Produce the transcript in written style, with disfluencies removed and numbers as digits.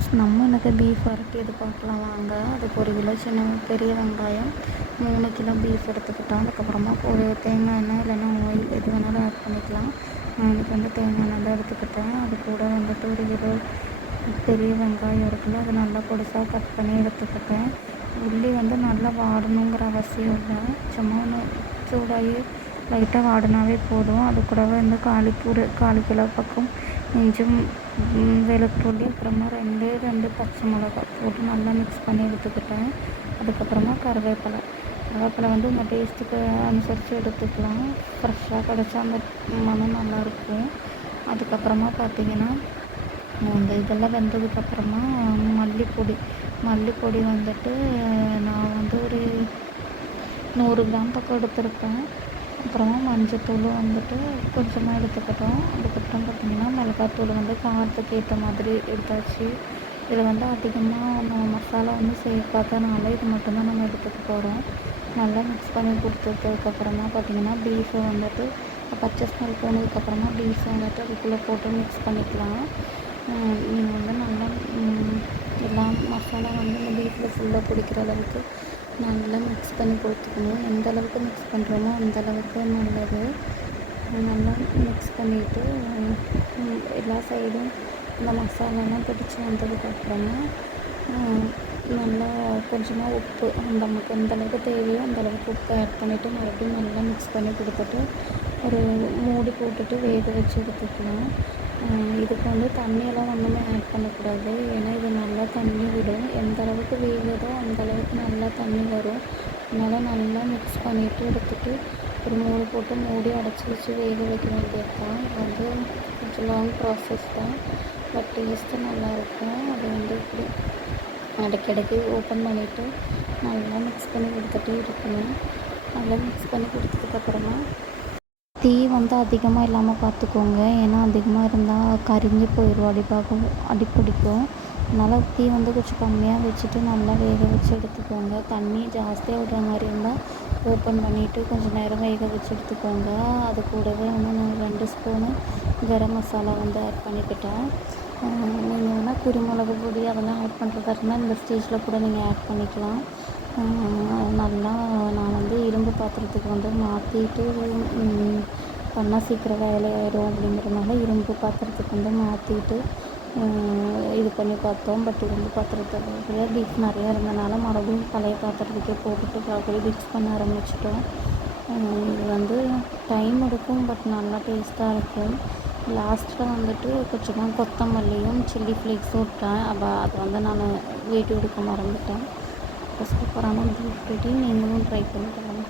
Friends, நம்ம எனக்கு beef வறுத்து பார்க்கலாம் வாங்க. அதுக்கு 1 கிலோ பெரிய வெங்காயம், 3 கிலோ பீஃப் எடுத்துக்கிட்டோம். அதுக்கப்புறமா ஒரு தேங்காய் எண்ணெய் இல்லைன்னா ஆயில் எது வேணாலும் ஆட் பண்ணிக்கலாம். நான் எனக்கு வந்து தேங்காய் எண்ணெய் தான் எடுத்துக்கிட்டேன். அது கூட வந்துட்டு 1 கிலோ பெரிய வெங்காயம் இருக்குல்ல, அது நல்லா பொடிசாக கட் பண்ணி எடுத்துக்கிட்டேன். உள்ளி வந்து நல்லா வாடணுங்கிற அவசியம் இல்லை, சும்மா ஒன்று சூடாகி லைட்டாக வாடினாவே போதும். அது கூடவே வந்து 1/4 கிலோ பக்கம் இஞ்சும் வெளுத்துள்ளி, அப்புறமா 2 பச்சை மிளகாய் போட்டு நல்லா மிக்ஸ் பண்ணி எடுத்துக்கிட்டேன். அதுக்கப்புறமா கருவேப்பிலை வந்து உங்கள் டேஸ்ட்டுக்கு அனுசரித்து எடுத்துக்கலாம். ஃப்ரெஷ்ஷாக கிடச்சா அந்த மனம் நல்லாயிருக்கும். அதுக்கப்புறமா பார்த்திங்கன்னா இந்த இதெல்லாம் வெந்ததுக்கப்புறமா மல்லிப்பொடி வந்துட்டு நான் வந்து ஒரு 100 கிராம் பக்கம் எடுத்திருப்பேன். அப்புறமா மஞ்சத்தூள் வந்துட்டு கொஞ்சமாக எடுத்துக்கிட்டோம். அதுக்கப்புறம் பார்த்திங்கன்னா மிளகாத்தூள் வந்து காரத்துக்கு ஏற்ற மாதிரி எடுத்தாச்சு. இதில் வந்து அதிகமாக நம்ம மசாலா வந்து சேர்க்காதனால இது மட்டும்தான் நம்ம எடுத்துக்க போகிறோம். நல்லா மிக்ஸ் பண்ணி கொடுத்ததுக்கப்புறமா பார்த்திங்கன்னா பீஃபை வந்துட்டு பச்சை ஸ்மெல் போனதுக்கப்புறமா பீஃபை வந்துட்டு அதுக்குள்ளே போட்டு மிக்ஸ் பண்ணிக்கலாம். நீங்கள் வந்து நல்லா எல்லா மசாலா வந்து இந்த பீஃபில் ஃபுல்லாக பிடிக்கிற அளவுக்கு நல்லா மிக்ஸ் பண்ணி கொடுத்துக்கணும். எந்த அளவுக்கு மிக்ஸ் பண்ணுறோமோ அந்தளவுக்கு நல்லது. நல்லா மிக்ஸ் பண்ணிவிட்டு எல்லா சைடும் இந்த மசாலாலாம் பிடிச்சி வந்ததுக்கப்புறமா நல்லா கொஞ்சமாக உப்பு நமக்கு எந்தளவுக்கு தேவையோ அந்தளவுக்கு உப்பு ஆட் பண்ணிவிட்டு மறுபடியும் நல்லா மிக்ஸ் பண்ணி கொடுத்துட்டு ஒரு மூடி போட்டுட்டு வேக வச்சு எடுத்துக்கலாம். இதுக்கு வந்து தண்ணியெல்லாம் ஒன்றுமே ஆட் பண்ணக்கூடாது, ஏன்னா இது நல்லா தண்ணி விடும். எந்த அளவுக்கு வேகுதோ அந்தளவுக்கு நல்லா தண்ணி வரும். அதனால் நல்லா மிக்ஸ் பண்ணிவிட்டு எடுத்துகிட்டு ஒரு மூடி போட்டு மூடி அடைச்சி வச்சு வேக வைக்க வேண்டியது தான். இது வந்து கொஞ்சம் லாங் ப்ராசஸ் தான், பட் டேஸ்ட்டு நல்லாயிருக்கும். அது வந்து இப்படி இடைக்கிடைக்கு ஓப்பன் பண்ணிவிட்டு நல்லா மிக்ஸ் பண்ணி கொடுத்துட்டே இருக்கணும். நல்லா மிக்ஸ் பண்ணி கொடுத்ததுக்கப்புறமா தீ வந்து அதிகமாக இல்லாமல் பார்த்துக்கோங்க, ஏன்னா அதிகமாக இருந்தால் கரிஞ்சு போயிடும், அடிப்பிடிக்கும். அதனால் தீ வந்து கொஞ்சம் கம்மியாக வச்சுட்டு நல்லா வேக வச்சு எடுத்துக்கோங்க. தண்ணி ஜாஸ்தியாக விடுற மாதிரி இருந்தால் ஓப்பன் பண்ணிவிட்டு கொஞ்சம் நேரம் வேக வச்சு எடுத்துக்கோங்க. அது கூடவே வந்து நான் 2 ஸ்பூனு கரம் மசாலா வந்து ஆட் பண்ணிக்கிட்டேன். நீங்கள் வேணால் குருமிளகு பொடி அதெல்லாம் ஆட் பண்ணுறதா இருந்தால் இந்த ஸ்டேஜில் கூட நீங்கள் ஆட் பண்ணிக்கலாம். நல்லா நான் வந்து இரும்பு பாத்திரத்துக்கு வந்து மாற்றிட்டு பண்ணால் சீக்கிரம் வேலையாயிடும் அப்படிங்கிறதுனால இரும்பு பாத்திரத்துக்கு வந்து மாற்றிட்டு இது பண்ணி பார்த்தோம். பட் இரும்பு பாத்திரத்தில் பீஃப் நிறையா இருந்தனால மறுபடியும் பழைய பாத்திரத்துக்கே போட்டுட்டு மறுபடியும் மிக்ஸ் பண்ண ஆரம்பிச்சிட்டோம். இது வந்து டைம் எடுக்கும், பட் நல்லா டேஸ்ட்டாக இருக்கும். லாஸ்ட்டில் வந்துட்டு கொஞ்சமாக கொத்தமல்லியும் சில்லி ஃப்ளேக்ஸும் விட்டேன். அதை வந்து நான் வீடியோ எடுக்க மறந்துட்டேன். சூப்பரான பீஃப் ரெடி, நீங்களும் ட்ரை பண்ணி பாருங்கள்.